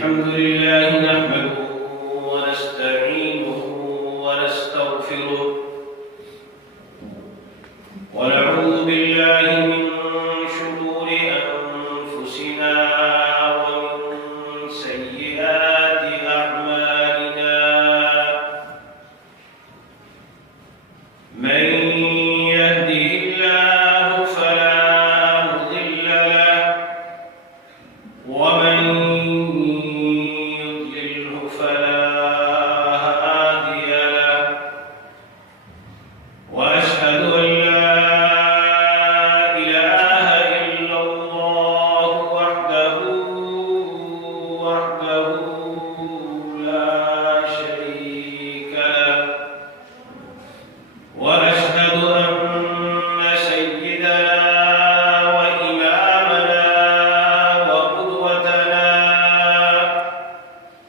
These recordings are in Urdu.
الحمد لله نحمده ونستعينه ونستغفره ونعوذ بالله من شرور أنفسنا ومن سيئات أعمالنا من يهده الله فلا مضل له ومن يضلله فلا هادي له وأشهد أن لا إله إلا الله وحده لا شريك له وأشهد أن سيدنا وإمامنا وقدوتنا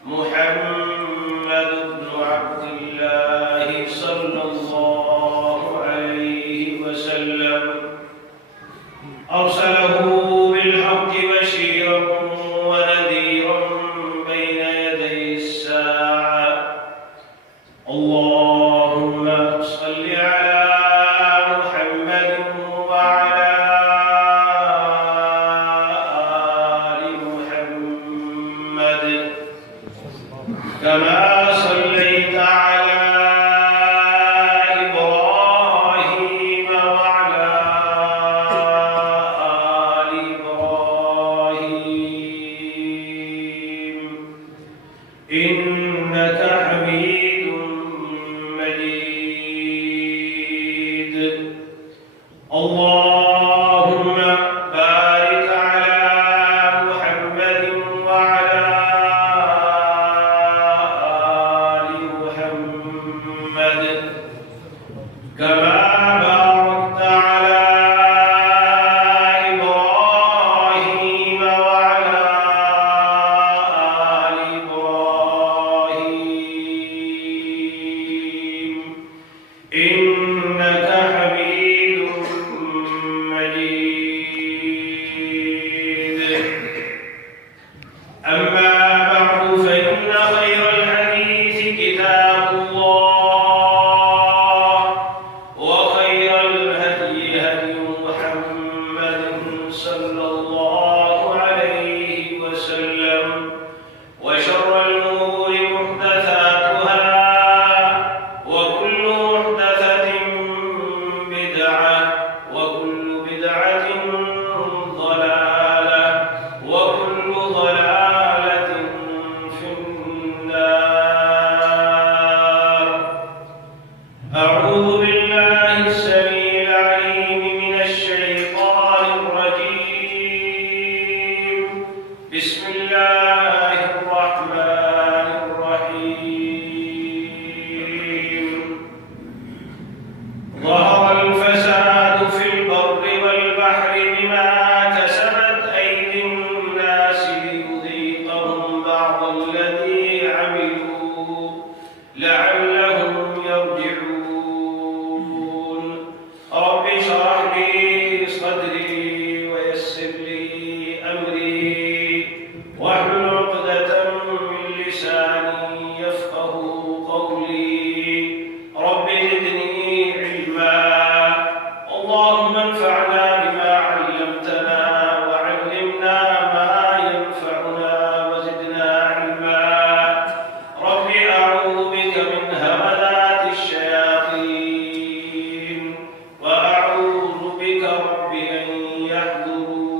محمد بن عبد الله صلى الله عليه وسلم أرسله بالحق بشيرا ونذيرا بين يدي الساعة اللهم صل على محمد وعلى آل محمد كما صليت على إبراهيم وعلى آل إبراهيم إنك حميد مجيد اللهم بارك على محمد وعلى آل محمد كما باركت على إبراهيم وعلى آل إبراهيم إنك حميد مجيد أما بعد فإن خير الحديث كتاب الله وخير الهدي هدي محمد صلى الله عليه وسلم وشر الأمور محدثاتها وكل محدثة بدعة وكل بدعة ضلالة وكل ضلالة في النار أعوذ بالله السميع العليم من الشيطان الرجيم بسم الله الرحمن الرحيم ظهر الفساد في البر والبحر بما كسبت أيدي الناس ليذيقهم بعض الذي عملوا لعلهم يرجعون رب اشرح لي صدري ويسر لي أمري واحلل عقدة من لساني يفقه قولي رب زدني علما اللهم انفعنا بما علمتنا وعلمنا ما ينفعنا وزدنا علما رب أعوذ بك من همذات الشياطين وأعوذ بك رب أن يحضرون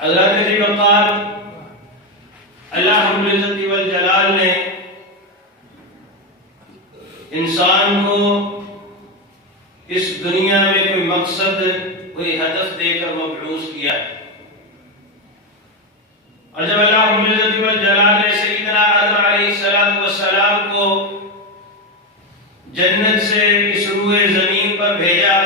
حضرت علی وقار اللہ رب العزت والجلال نے انسان کو اس دنیا میں کوئی مقصد کوئی ہدف دے کر مبعوث کیا ہے، اور جب اللہ رب العزت والجلال نے سیدنا آدم علیہ السلام کو جنت سے اس روئے زمین پر بھیجا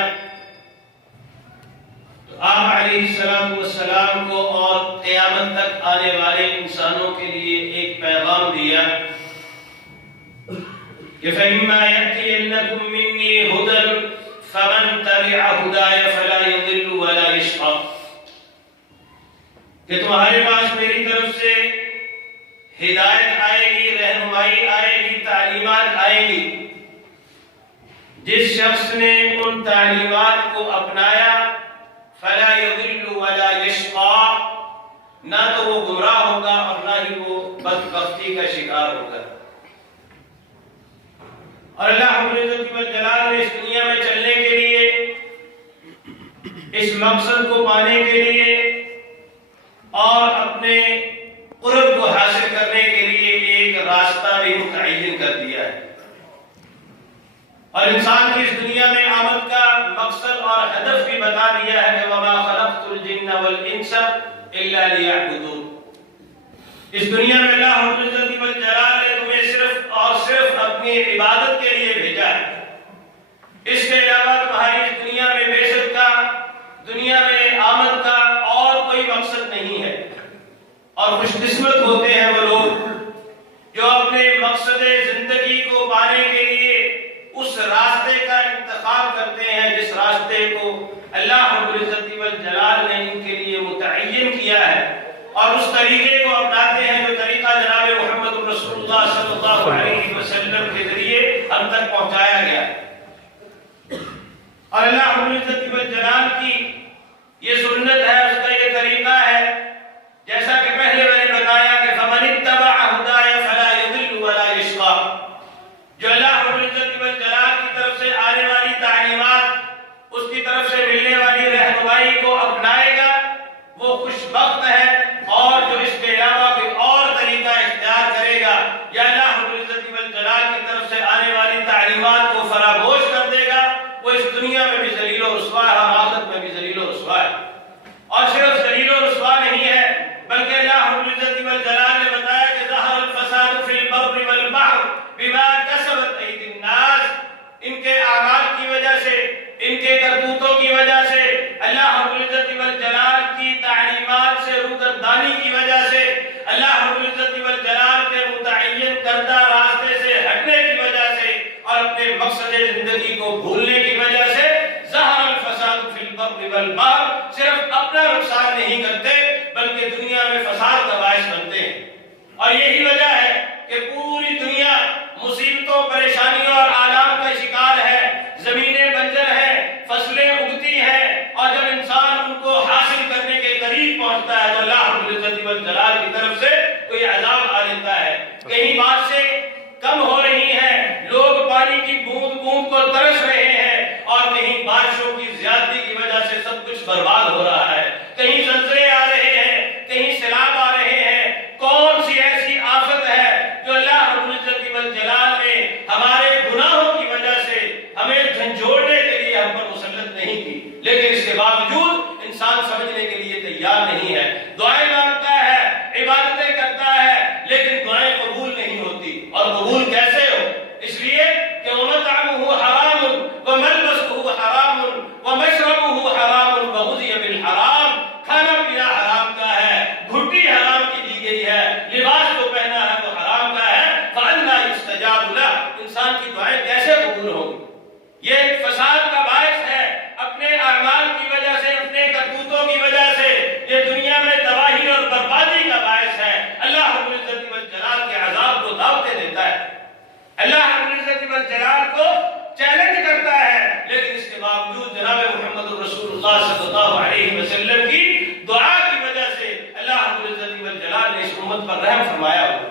تو آپ علیہ السلام کو اور قیامت تک آنے والے انسانوں کے لیے ایک پیغام دیا کہ فَإِمَّا يَأْتِيَنَّكُم مِّنِّي هُدًى فَمَن تَبِعَ هُدَايَ فَلَا يُضِلُّ وَلَا يَشْقَىٰ، کہ تمہارے پاس میری طرف سے ہدایت آئے گی، رہنمائی آئے گی، تعلیمات آئے گی، جس شخص نے ان تعلیمات کو اپنایا فلا يضل ولا يشقى، نہ تو وہ گمراہ ہوگا اور نہ ہی وہ بدبختی کا شکار ہوگا۔ اور اللہ رب العزت والجلال نے اس دنیا میں چلنے کے لیے، اس مقصد کو پانے کے لیے اور اپنے قرب کو حاصل کرنے کے لیے ایک راستہ بھی متعین کر دیا ہے، اور انسان کی اس دنیا میں آمد کا مقصد اور ہدف بھی بتا دیا ہے کہ وَمَا خَلَقْتُ الْجِنَّ وَالْإِنسَ إِلَّا لِيَعْبُدُونِ۔ اس دنیا میں اللہ رب العزت والجلال نے تمہیں صرف اور صرف اپنی عبادت کے لیے بھیجا ہے، اس کے علاوہ تمہاری اس دنیا میں بعثت کا، دنیا میں آمد کا اور کوئی مقصد نہیں ہے۔ اور خوش قسمت ہوتے ہیں وہ لوگ جو اپنے مقصد زندگی کو پانے کے لیے اس راستے کا انتخاب کرتے ہیں جس راستے کو اللہ رب العزت والجلال نے ان کے لیے متعین کیا ہے، اور اس طریقے کو اپناتے ہیں جو طریقہ جناب محمد رسول اللہ صلی اللہ علیہ وسلم کے ذریعے ہم تک پہنچایا گیا۔ اور اللہ رب العزت والجلال کی یہ سنت ہے، اس کا یہ طریقہ ہے، جیسا کہ پہلے میں نے بتایا کہ فَمَنِ اتَّبَعَ هُدَايَ فَلَا يُضِلُّ وَلَا يَشْقَىٰ، جو اللہ رب العزت والجلال کی طرف سے آنے والی تعلیمات، اس کی طرف سے ملنے والی رہنمائی کو اپنائے گا وہ خوش بخت ہے، اور جو اس کے علاوہ کوئی اور طریقہ اختیار کرے گا یا اللہ رب العزت والجلال کی طرف سے آنے والی تعلیمات کو فراموش کر دے گا، وہ اس دنیا میں بھی ذلیل و رسوا ہے اور آخرت میں بھی ذلیل و رسوا ہے۔ اور صرف ذلیل و رسوا نہیں ہے بلکہ اللہ رب العزت والجلال نے بتایا کہ ظہر الفساد فی البر والبحر بما کسبت ایدی الناس، ان کے اعمال کی وجہ سے، ان کے کرتوتوں کی وجہ سے، اللہ رب العزت والجلال کی تعلیمات سے روگردانی کی وجہ سے، اللہ رب العزت والجلال کے متعین کردہ راستے سے ہٹنے کی وجہ سے اور اپنے مقصد زندگی کو بھولنے کی وجہ سے ظہر الفساد فی البر والبحر صرف اپنا نقصان نہیں کرتے بلکہ دنیا میں فساد کا باعث بنتے ہیں۔ اور یہی وجہ ہے کہ پوری دنیا مصیبتوں، پریشانیوں اور آلام کا شکار ہے، زمینیں بنجر ہیں، فصلیں اگتی ہیں، اور جب انسان ان کو حاصل کرنے کے قریب پہنچتا ہے تو اللہ رب العزت والجلال کی طرف سے کوئی عذاب آ جاتا ہے، کہیں بارشیں کم ہو رہی ہیں، لوگ پانی کی بوند بوند کو ترس رہے ہیں، اور کہیں بارشوں کی زیادتی کی وجہ سے سب کچھ برباد ہو رہا ہے، کہیں زلزلے آ رہے ہیں، کہیں سیلاب آ رہے ہیں۔ کون سی ایسی آفت ہے جو اللہ رب العزت والجلال نے ہمارے گناہوں کی وجہ سے ہمیں جھنجھوڑنے کے لیے ہم پر مسلط نہیں کی، لیکن اس کے باوجود انسان سمجھنے کے لیے تیار نہیں ہے، دعائیں مانگتا ہے، عبادتیں کرتا ہے، لیکن دعائیں قبول نہیں ہوتی۔ اور قبول کیسے ہو؟ اس لیے کہ وَمَطْعَمُهُ حَرَامٌ وَمَلْبَسُهُ حَرَامٌ وَمَشْرَبُهُ حَرَامٌ وَغُذِيَ بِالْحَرَامِ، کھانا پینا حرام کا ہے، گھٹی حرام کی دی گئی ہے، لباس جو پہنا ہے وہ حرام کا ہے، فَأَنَّىٰ يُسْتَجَابُ لَهُ، انسان کی دعائیں کیسے قبول ہوں گی؟ یہ فساد کا باعث ہے، اپنے اعمال کی وجہ سے، اپنے کرتوتوں کی وجہ سے یہ دنیا میں تباہی اور بربادی کا باعث ہے۔ اللہ رب العزت والجلال کے عذاب کو دعوتیں دیتا ہے، اللہ رب العزت والجلال کو چیلنج کرتا ہے، لیکن اس کے باوجود جناب محمد رسول اللہ صلی اللہ علیہ وسلم کی دعا کی وجہ سے اللہ رب العزت والجلال نے اس امت پر رحم فرمایا ہوا،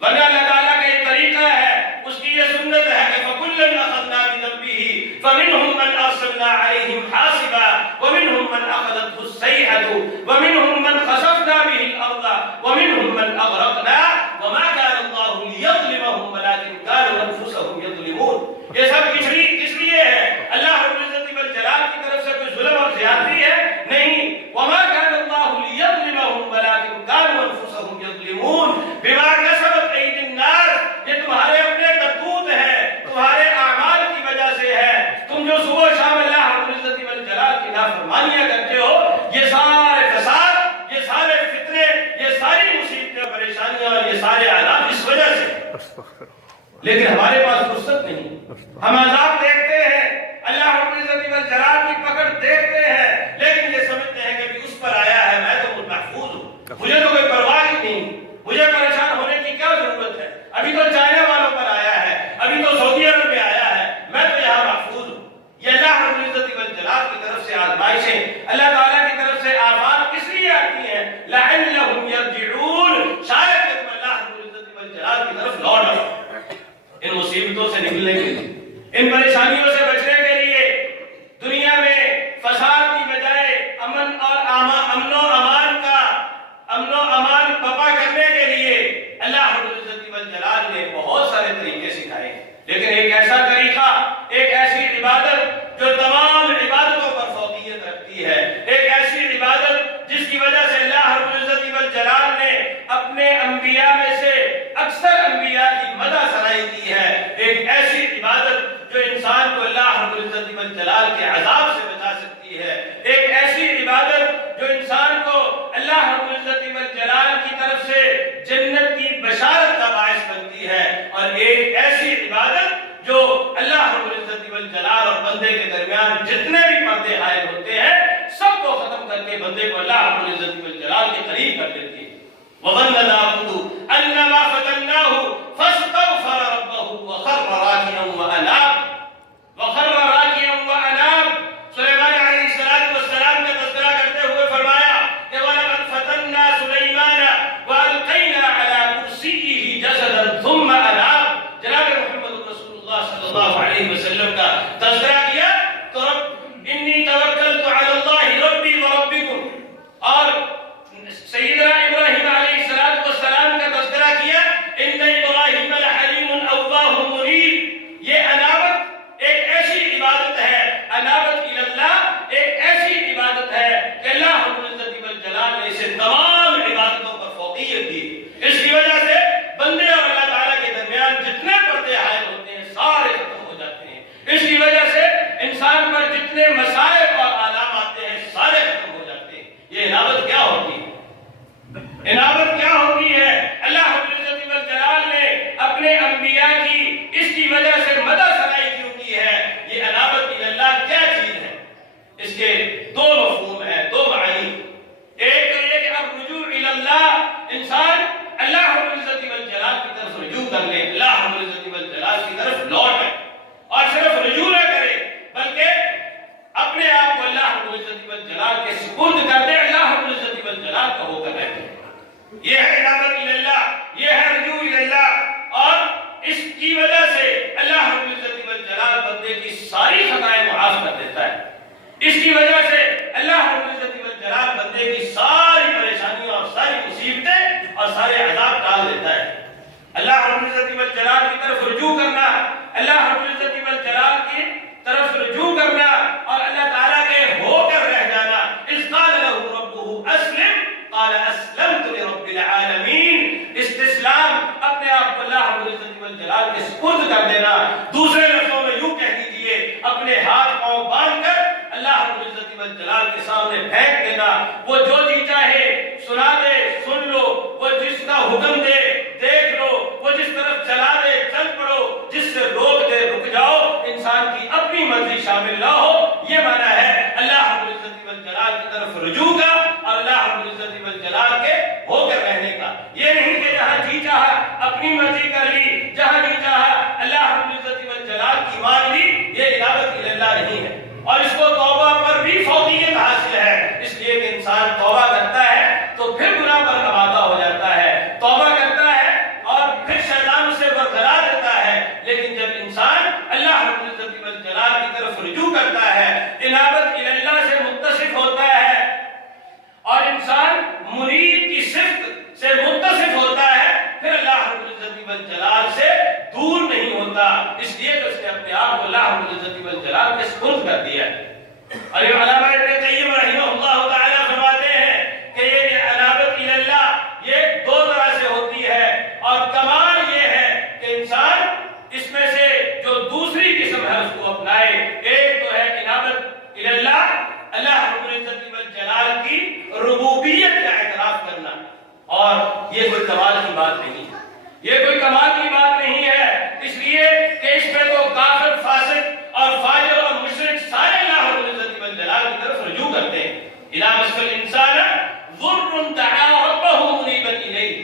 ورنہ اللہ تعالیٰ کا یہ طریقہ ہے، اس کی یہ سنت ہے کہ فَكُلًّا أَخَذْنَا بِذَنبِهِ فَمِنْهُمْ مَنْ أَرْسَلْنَا عَلَيْهِمْ حَاصِبًا وَمِنْهُمْ مَنْ أَخَذَتْهُ الصَّيْحَةُ الصيحة ومنهم من خسفنا به الأرض ومنهم من أغرقنا وما كان الله ليظلمهم ولكن كانوا أنفسهم يظلمون. یہ سب کس لیے ہے؟ اللہ رب العزت والجلال کی طرف سے کوئی ظلم اور زیادتی ہے؟ نہیں. وما كان الله ليظلمهم ولكن كانوا أنفسهم يظلمون بما كسبت أيدي الناس. یہ تمہارے اپنے کرتوت ہے، تمہارے اعمال کی وجہ سے ہے. تم جو صبح و شام اللہ رب العزت والجلال کی نافرمانیاں کرتے ہو، یہ سارے فساد، یہ سارے فتنے، یہ ساری مصیبتیں پریشانیاں اور یہ سارے عذاب اس وجہ سے. لیکن ہمارے پاس فرصت نہیں. ہم عذاب دیکھتے ہیں، اللہ رب العزت والجلال کی پکڑ دیکھتے ہیں، لیکن یہ سمجھتے ہیں کہ اس پر آیا ہے، میں تو محفوظ ہوں، مجھے تو کوئی پرواہ ہی نہیں، مجھے پریشان ہونے کی کیا ضرورت ہے؟ ابھی تو چائنا والوں پر آیا ہے، ابھی تو سعودی عرب میں آیا ہے، میں تو یہاں محفوظ ہوں. یہ اللہ رب العزت والجلال کی طرف سے آزمائشیں، اللہ تعالیٰ کی طرف سے آفات کس لیے آتی ہیں؟ لعلہم یرجعون، شاید کہ تم اللہ رب العزت والجلال کی طرف لوٹ آؤ. ان مصیبتوں سے نکلنے کے لیے، ان پریشانیوں سے بچنے کے لیے، دنیا میں فساد کی بجائے امن و امان برپا کرنے کے لیے اللہ رب العزت والجلال نے بہت سارے طریقے سکھائے. لیکن ایک ایسا طریقہ، ایک ایسی عبادت جو تمام عبادتوں پر فوقیت رکھتی ہے، ایک ایسی عبادت جس کی وجہ سے اللہ رب العزت والجلال نے اپنے انبیاء میں سے اکثر انبیاء کی مدح ثنائی کی ہے، ایک ایسی عبادت جو انسان کو اللہ رب العزت والجلال کے عذاب سے بچا سکتی ہے، ایک ایسی عبادت جو انسان کو اللہ رب العزت والجلال کی طرف سے جنت کی بشارت کا باعث بنتی ہے، اور ایک ایسی عبادت جو اللہ رب العزت والجلال اور بندے کے درمیان جتنے بھی پردے حائل ہوتے ہیں سب کو ختم کر کے بندے کو اللہ رب العزت والجلال کے قریب کر دیتی ہے. وَظَنَّ دَاوُودُ أَنَّمَا فَتَنَّاهُ فَاسْتَغْفَرَ رَبَّهُ وَخَرَّ رَاكِعًا وَأَنَابَ. سلیمان علیہ السلام کا تذکرہ کرتے ہوئے فرمایا کہ وَلَقَدْ فَتَنَّا سُلَيْمَانَ وَأَلْقَيْنَا عَلَى كُرْسِيِّهِ جَسَدًا ثُمَّ أَنَابَ. جناب محمد رسول اللہ صلی اللہ علیہ وسلم کا تذکرہ کیا تو رب انی توکلت علی اللہ ربی وربکم، اور سیدنا ابراہیم علیہ السلام کا تذکرہ کیا ان ابراہیم لحلیم اوواہ منیب. یہ انابت ایک ایسی عبادت ہے، انابت الی اللہ ایک ایسی عبادت ہے کہ اللہ رب العزت والجلال نے اسے تمام عبادتوں پر فوقیت دی. اس کی وجہ سے بندے اور اللہ تعالیٰ کے درمیان جتنے پردے حائل ہوتے ہیں سارے ختم ہو جاتے ہیں. اس کی وجہ سے انسان پر جتنے مصائب اور آلام آتے ہیں سارے ختم ہو جاتے ہیں. یہ انابت کیا ہوتی ہے؟ انابت کیا ہوتی ہے؟ اللہ رب العزت والجلال نے اپنے انبیاء کی اس کی وجہ سے مدح ثنائی کیوں کی ہے؟ یہ انابت الی اللہ کیا چیز ہے؟ اس کے دو مفہوم ہیں، دو معنی. ایک تو یہ کہ اب رجوع الی اللہ، انسان اللہ رب العزت والجلال کی طرف رجوع کر لے، اللہ رب العزت والجلال کی طرف لوٹ آئے، اور صرف رجوع نہ کرے بلکہ اپنے آپ کو اللہ رب العزت والجلال کے سپرد کر دے، اللہ رب العزت والجلال کا ہو کر رہتے. یہ ہے انابت الی اللہ، یہ ہے رجوع الی اللہ، اور اس کی وجہ سے اللہ رب العزت والجلال بندے کی ساری خطائیں معاف کر دیتا ہے. اس کی وجہ سے اللہ رب العزت والجلال بندے کی ساری پریشانیاں اور ساری مصیبتیں اور سارے عذاب ٹال دیتا ہے. اللہ رب العزت والجلال کی طرف رجوع کرنا، اللہ رب العزت والجلال کی طرف رجوع کرنا اور اللہ تعالیٰ کے ہو کر رہ جانا. اذ قال له ربه اسلم قال اسلمت لرب العالمین. استسلام، اپنے آپ کو اللہ رب العزت والجلال کے سپرد کر دینا. دوسرے لفظوں میں یوں کہہ دیجئے اپنے ہاتھ پاؤں باندھ کر اللہ رب العزت والجلال کے سامنے پھینک دینا. وہ جو جی چاہے سنا دے سن لو، وہ جس کا حکم دے دیکھ لو، وہ جس طرف چلا دے چل پڑو، جس سے روک دے رک جاؤ. انسان کی اپنی مرضی شامل نہ ہو. یہ معنی ہے اللہ رب العزت والجلال کی طرف رجوع کا اور اللہ رب العزت والجلال کے ہو کر رہنے کا. یہ نہیں کہ جہاں جی چاہا اپنی مرضی کر لی، جہاں جی چاہا اللہ رب العزت والجلال کی مان لی. یہ انابت الی اللہ نہیں ہے، اور اس کو توبہ پر بھی فوقیت حاصل ہے. اس لیے کہ انسان توبہ کرتا ہے تو پھر گناہ پر آمادہ ہو جاتا ہے، توبہ کرتا ہے اور پھر شیطان اسے برگلا دیتا ہے. لیکن جب انسان اللہ رب العزت والجلال کی طرف رجوع کرتا ہے، انابت الی اللہ سے متصف ہوتا ہے، یہ کوئی کمال کی بات نہیں ہے، یہ کوئی کمال کی بات نہیں ہے، اس لیے کہ اس میں تو کافر، فاسق اور فاجر اور مشرک سارے اللہ رب العزت والجلال کی طرف رجوع کرتے ہیں۔ اِذَا مَسَّ الْإِنسَانَ ضُرٌّ دَعَا رَبَّهُ مُنِيبًا إِلَيْهِ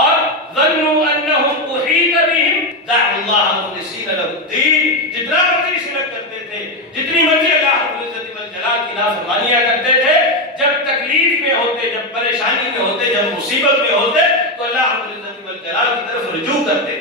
اور ظَنُّوا أَنَّهُمْ أُحِيطَ بِهِمْ دَعَوُا اللَّهَ مُخْلِصِينَ لَهُ الدِّينَ، جتنا مرضی شرک کرتے تھے، جتنی مرضی اللہ رب العزت والجلال کی نافرمانیاں کرتے تھے، جب تکلیف میں ہوتے، جب پریشانی میں ہوتے، جب مصیبت میں ہوتے تو اللہ رب العزت والجلال کی طرف رجوع کرتے،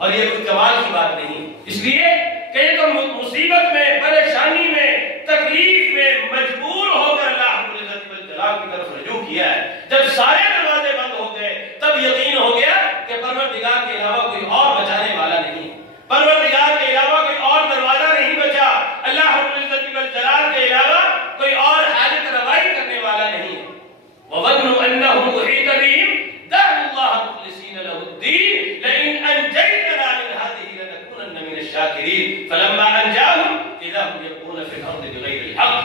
اور یہ کوئی کمال کی بات نہیں، اس لیے کہ یہ تو مصیبت میں، پریشانی میں، تکلیف میں مجبور ہو کر اللہ رب العزت والجلال کی طرف رجوع کیا ہے۔ جب سارے دروازے بند ہو گئے تب یقین ہو گیا کہ پروردگار کے علاوہ کوئی اور بچانے والا نہیں، پروردگار کے علاوہ کوئی اور دروازہ نہیں بچا، اللہ رب العزت والجلال کے علاوہ کوئی اور حاجت روائی کرنے والا نہیں۔ وَظَنُّوا أَنَّهُمْ أُحِيطَ بِهِمْ دَعَوُا اللَّهَ مُخْلِصِينَ لَهُ الدِّينَ لَئِنْ أَنْجَيْتَنَا مِنْ هَٰذِهِ لَنَكُونَنَّ مِنَ الشَّاكِرِينَ فَلَمَّا أَنْجَاهُمْ إِذَا هُمْ يَبْغُونَ فِي الْأَرْضِ بِغَيْرِ الْحَقِّ،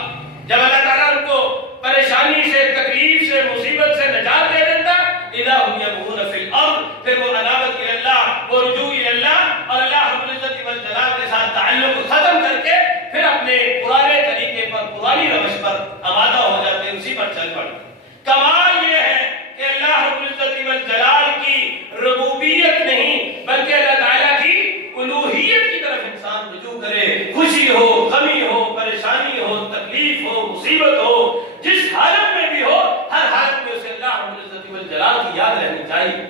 جب اللہ تعالیٰ ان کو پریشانی سے، تکلیف سے، مصیبت سے نجات دے دیتا، إِذَا هُمْ يَبْغُونَ فِي الْأَرْضِ، پھر وہ انابت إِلَى اللَّهِ، وہ رجوع إِلَى اللَّهِ اور اللہ رب العزت والجلال کے ساتھ تعلق ختم کر کے پھر اپنے پرانے طریقے پر، پرانی روش پر آمادہ ہو جاتے ہیں، اسی پر چل پڑتے۔ کمال یہ ہے کہ اللہ رب العزت والجلال کی ربوبیت نہیں بلکہ اللہ تعالیٰ کی الوہیت کی طرف انسان رجوع کرے، خوشی ہو، غمی ہو، پریشانی ہو، تکلیف ہو، مصیبت ہو، جس حالت میں بھی ہو، ہر حالت میں اسے اللہ رب العزت والجلال کی یاد رہنی چاہیے،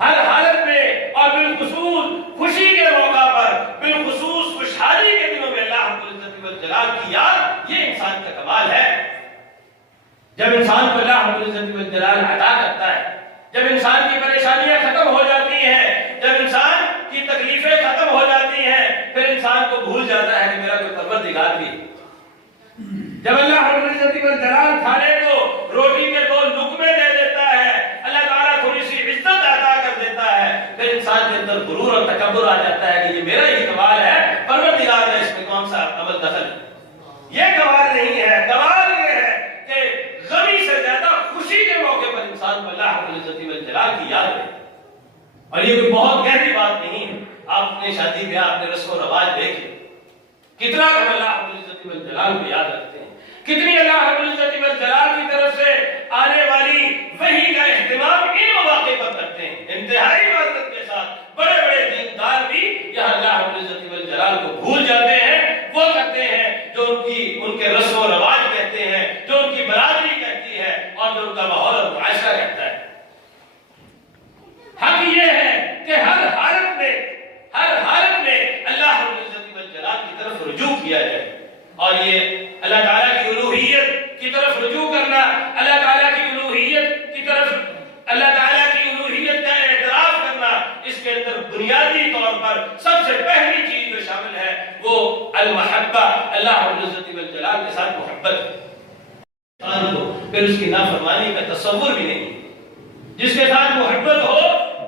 ہر حالت میں، اور بالخصوص خوشی کے موقع پر، بالخصوص خوشحالی کے دنوں میں اللہ رب العزت والجلال کی یاد، یہ انسان کا کمال ہے۔ جب انسان کو اللہ رب العزت والجلال عطا کرتا ہے، جب انسان کی پریشانیاں ختم ہو جاتی ہیں، جب انسان کی تکلیفیں ختم ہو جاتی ہیں، پھر انسان کو بھول جاتا ہے کہ میرا کوئی پروردگار بھی۔ جب اللہ رب العزت والجلال کھانے کو روٹی کے دو لقمے دے دیتا ہے، اللہ تعالیٰ تھوڑی سی عزت عطا کر دیتا ہے، پھر انسان کے اندر غرور اور تکبر آ جاتا ہے کہ یہ میرا ہی کمال ہے، پروردگار ہے، اس میں کون سا عمل دخل ہے۔ یہ کمال نہیں ہے، کمال یہ ہے کہ غمی سے زیادہ خوشی کے موقع پر انسان کو اللہ رب العزت والجلال کی یاد ہے، اور یہ کوئی بہت گہری بات نہیں ہے۔ آپ اپنے شادی بیاہ، اپنے رسم و رواج دیکھیں، کتنا ہم اللہ رب العزت والجلال کو یاد رکھتے ہیں، کتنی اللہ رب العزت والجلال کی طرف سے آنے والی وحی کا اہتمام ان مواقع پر کرتے ہیں، انتہائی عبادت کے ساتھ۔ بڑے بڑے دیندار بھی یہاں اللہ رب العزت والجلال کو بھول جاتے ہیں، وہ کرتے ہیں جو ان کے رسم و رواج کہتے ہیں، جو ان کی برادری کہتی ہے، اور جو ان کا ماحول اور معاشرہ کہتا ہے۔ حق یہ ہے کہ ہر حالت میں اللہ رب العزت والجلال کی طرف رجوع کیا جائے، اور یہ اللہ تعالیٰ کی الوہیت کی طرف رجوع کرنا، اللہ تعالیٰ کی الوہیت کی طرف، اللہ تعالیٰ کی الوہیت کا اعتراف کرنا، اس کے اندر بنیادی طور پر سب سے پہلی چیز جو شامل ہے وہ المحبہ، اللہ رب العزت والجلال کے ساتھ محبت ہے۔ کو پھر اس کی نافرمانی کا تصور بھی نہیں، جس کے ساتھ محبت ہو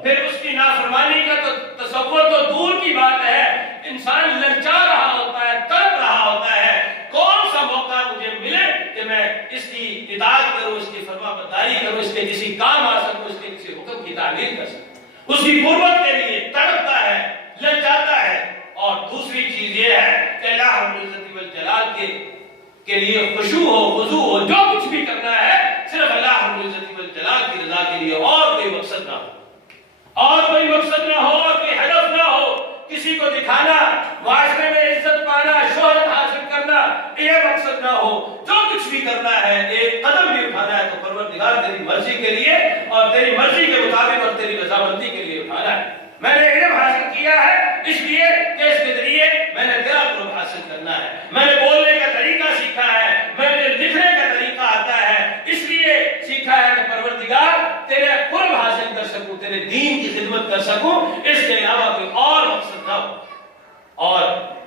پھر اس کی نافرمانی کا تصور تو دور کی بات ہے، انسان للچا رہا ہوتا ہے، تڑپ رہا ہوتا ہے، کون سا موقع مجھے ملے کہ میں اس کی اطاعت کروں، اس کی فرما برداری کروں، اس کے کسی کام آ سکوں، اس کے کسی حکم کی تعمیل کر سکوں، اس کی قربت کے لیے تڑپتا ہے، للچاتا ہے۔ اور دوسری چیز یہ ہے کہ اللہ رب العزت والجلال کے لیے خشوع ہو، خضوع ہو، جو کچھ بھی کرنا ہے صرف اللہ رب العزت والجلال کی رضا کے لیے، اور کوئی مقصد نہ ہو، اور کوئی مقصد نہ ہو، اور کوئی ہدف نہ ہو، کسی کو دکھانا، معاشرے میں عزت پانا، شہرت حاصل کرنا، یہ مقصد نہ ہو۔ جو کچھ بھی کرنا ہے، ایک قدم بھی اٹھانا ہے تو پروردگار تیری مرضی کے لیے اور تیری مرضی کے مطابق اور تیری رضامندی کے لیے اٹھانا ہے۔ میں نے علم حاصل کیا ہے اس لیے کہ اس کے ذریعے میں نے تیرا قرب حاصل کرنا ہے، میں نے بولنے کا طریقہ سیکھا ہے، میں نے لکھنے کا طریقہ آتا ہے، اس لیے سیکھا ہے کہ پروردگار تیرے قرب حاصل کر سکوں، تیرے دین کی خدمت کر سکوں، اس کے علاوہ کوئی اور مقصد نہ ہو۔ اور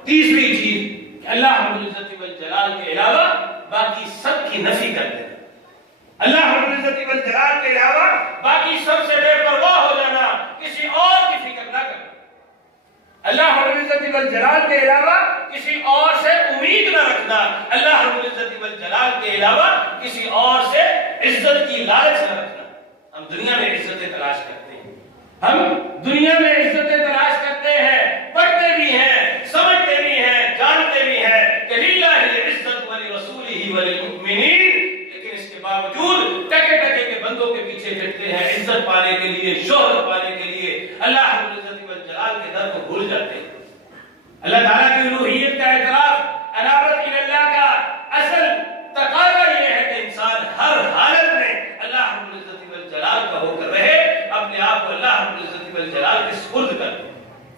تیسری چیز، اللہ رب العزت والجلال کے علاوہ باقی سب کی نفی کر دینا، اللہ رب العزت والجلال کے علاوہ باقی سب سے بے پرواہ ہو جانا، کسی اور کی فکر نہ کرنا، اللہ رب العزت والجلال کے علاوہ کسی اور سے امید نہ رکھنا، اللہ رب العزت والجلال کے علاوہ کسی اور سے عزت کی لالچ نہ رکھنا۔ ہم دنیا میں عزتیں تلاش کرتے ہیں، ہم دنیا میں عزتیں تلاش کرتے ہیں، پڑھتے بھی ہیں، سمجھتے بھی ہیں، جانتے بھی ہیں کہ للہ العزت ولرسولہ وللمؤمنین، لیکن اس کے باوجود ٹکے ٹکے کے بندوں کے پیچھے پھرتے ہیں عزت پانے کے لیے، شہرت پانے کے لیے، اللہ رب العزت والجلال کے در کو بھول جاتے ہیں۔ اللہ تعالیٰ کی الوہیت کا اعتراف، انابت اللہ کا اصل تقاضا یہ ہے کہ انسان ہر حالت میں اللہ رب العزت والجلال کا ہو کر رہے، اپنے آپ کو اللہ رب العزت والجلال کے سپرد کر دے۔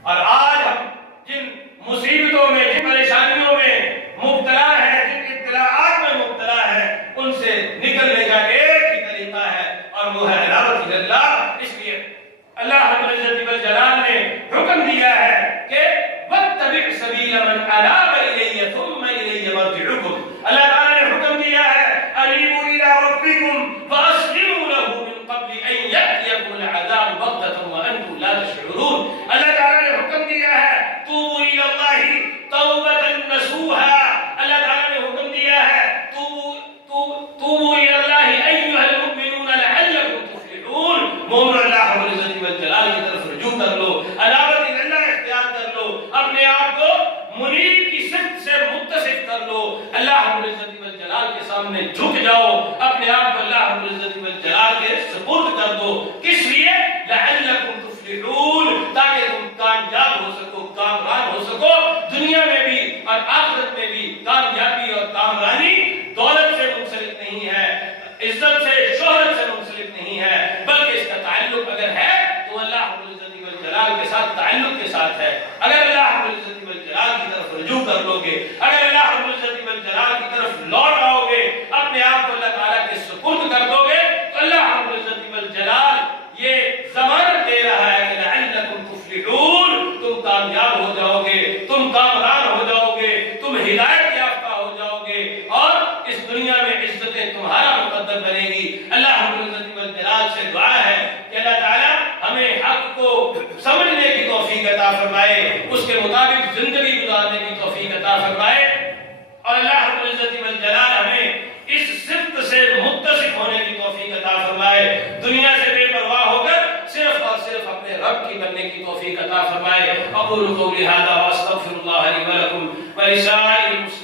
اور آج ہم جن مصیبتوں میں، جن پریشانیوں میں مبتلا ہیں، جن ابتلاءات میں مبتلا ہیں، ان سے نکلنے کا ایک ہی طریقہ ہے اور وہ ہے انابت اللہ۔ اس لیے اللہ رب العزت والجلال نے حکم دیا ہے کہ وَاتَّبِعْ سَبِيلَ مَنْ أَنَابَ إِلَيَّ ثُمَّ إِلَيَّ مَرْجِعُكُمْ۔ اللہ تعالیٰ نے حکم دیا ہے أَنِيبُوا إِلَىٰ رَبِّكُمْ وَأَسْلِمُوا لَهُ مِن قَبْلِ أَن يَأْتِيَكُمُ الْعَذَابُ بَغْتَةً وَأَنْتُمْ لَا تَشْعُرُونَ۔ اللہ تعالیٰ نے حکم دیا ہے توبوا إِلَى اللَّهِ تَوْبَةً نَصُوحًا۔ اللہ تعالیٰ نے حکم دیا ہے توبوا إِلَى اللَّهِ أَيُّهَا الْمُؤْمِنُونَ لَعَلَّكُمْ تُفْلِحُونَ۔ مومن اللہ رب العزت والجلال کی طرف رجوع کر لو، انابت اللہ اختیار کر لو، اپنے آپ کو منیب کی صفت سے متصف کر لو، اللہ رب العزت والجلال کے سامنے جھک جاؤ، اپنے آپ کو اللہ رب العزت والجلال کے سپرد کر دو۔ کس لیے؟ لعلکم تفلحون، تاکہ تم کامیاب ہو سکو، کامران ہو سکو، دنیا میں بھی اور آخرت میں بھی۔ کامیابی اور کامرانی دولت سے منسلک نہیں ہے، عزت سے، شہرت سے منسلک نہیں ہے، بلکہ اس کا تعلق اگر ہے تو اللہ رب العزت والجلال کے ساتھ تعلق کے ساتھ ہے۔ اگر اللہ رب العزت والجلال کی طرف رجوع کر لو گے، اگر اللہ رب العزت والجلال کی طرف لوٹ آؤ گے، اپنے آپ کو اللہ تعالیٰ کے سپرد کر دو گے، تو اللہ رب العزت والجلال یہ ضمانت دے رہا ہے کہ لعلکم تفلحون، تم کامیاب ہو جاؤ گے، تم کامران ہو جاؤ گے، تم ہدایت یافتہ ہو جاؤ گے، اور اس دنیا میں عزتیں تمہارا مقدر بنے گی۔ اللہ رب العزت والجلال سے دعا ہے کہ اللہ تعالیٰ ہمیں حق کو سمجھنے کی توفیق عطا فرمائے، اس کے مطابق زندگی گزارنے کی توفیق عطا فرمائے، اور اللہ رب العزت والجلال ہمیں اس صفت سے متصف ہونے کی توفیق عطا فرمائے، دنیا سے بے پرواہ ہو کر صرف اور صرف اپنے رب کی بننے کی توفیق عطا فرمائے۔ اقول قولی ھذا واستغفر اللہ لی ولکم ولسائر المسلمین۔